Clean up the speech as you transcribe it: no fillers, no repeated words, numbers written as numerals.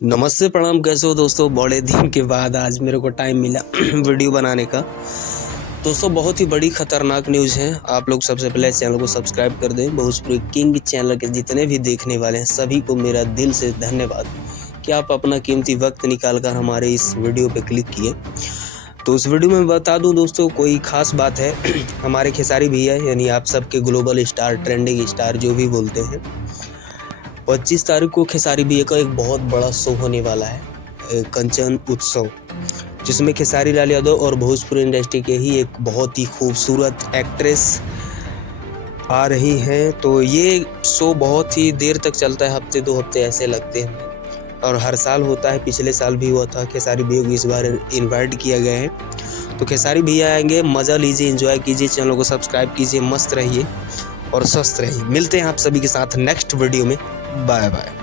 नमस्ते प्रणाम, कैसे हो दोस्तों। बड़े दिन के बाद आज मेरे को टाइम मिला वीडियो बनाने का। दोस्तों बहुत ही बड़ी खतरनाक न्यूज़ है। आप लोग सबसे पहले चैनल को सब्सक्राइब कर दें। भोजपुरी किंग चैनल के जितने भी देखने वाले हैं सभी को मेरा दिल से धन्यवाद कि आप अपना कीमती वक्त निकाल कर हमारे इस वीडियो पे क्लिक किए। तो उस वीडियो में बता दूं दोस्तों, कोई खास बात है हमारे खेसारी भैया यानी आप सबके ग्लोबल स्टार, ट्रेंडिंग स्टार जो भी बोलते हैं, 25 तारीख को खेसारी भैया का एक बहुत बड़ा शो होने वाला है, कंचन उत्सव, जिसमें खेसारी लाल यादव और भोजपुरी इंडस्ट्री के ही एक बहुत ही खूबसूरत एक्ट्रेस आ रही हैं। तो ये शो बहुत ही देर तक चलता है, हफ्ते 2 हफ्ते ऐसे लगते हैं और हर साल होता है। पिछले साल भी हुआ था। खेसारी भैया को इस बार इनवाइट किया गया है। तो खेसारी भैया आएंगे, मज़ा लीजिए, एंजॉय कीजिए, चैनल को सब्सक्राइब कीजिए, मस्त रहिए और स्वस्थ रहिए। मिलते हैं आप सभी के साथ नेक्स्ट वीडियो में। Bye bye.